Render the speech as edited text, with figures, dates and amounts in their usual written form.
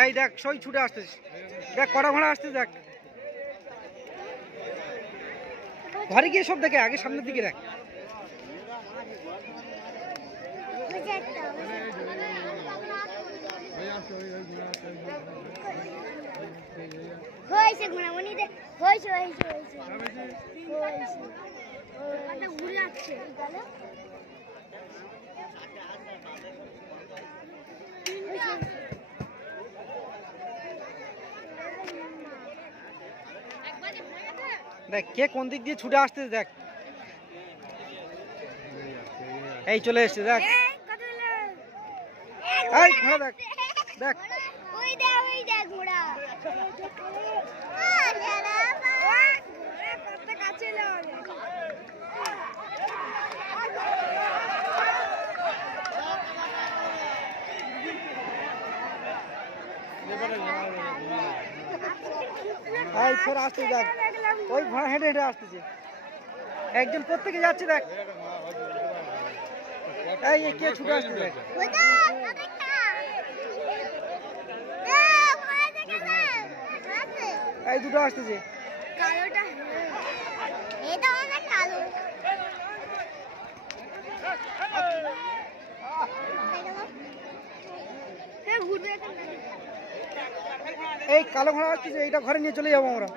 এই দেখ সই ছুটে আসতেছে, দেখ কড়া ঘোড়া আসতে, দেখ ঘরে গিয়ে সব দেখে, আগে সামনের দিকে দেখ। হয়েছে ঘোড়ামণি রে, হয়েছে হয়েছে হয়েছে হয়েছে ঘুরে যাচ্ছে। দেখ কে কোন দিক দিয়ে ছুটে আসতেছে, দেখ এই চলে এসছে, দেখ এই ঘোড়া দেখ, দেখ ওই দেখ ওই দেখ ঘোড়া কত কাছে এই ফের আসতে, দেখ ওই ঘোড়া হেঁটে হেঁটে আসতেছে, একজন প্রত্যেকে যাচ্ছে, দেখ এই কে ছুটে আসছে, দেখ এই দুটো আসতেছে। কালোটা এটা অনেক কালো। এই কালো ঘোড়া আসতেছে, এইটা ঘরে নিয়ে চলে যাবো আমরা।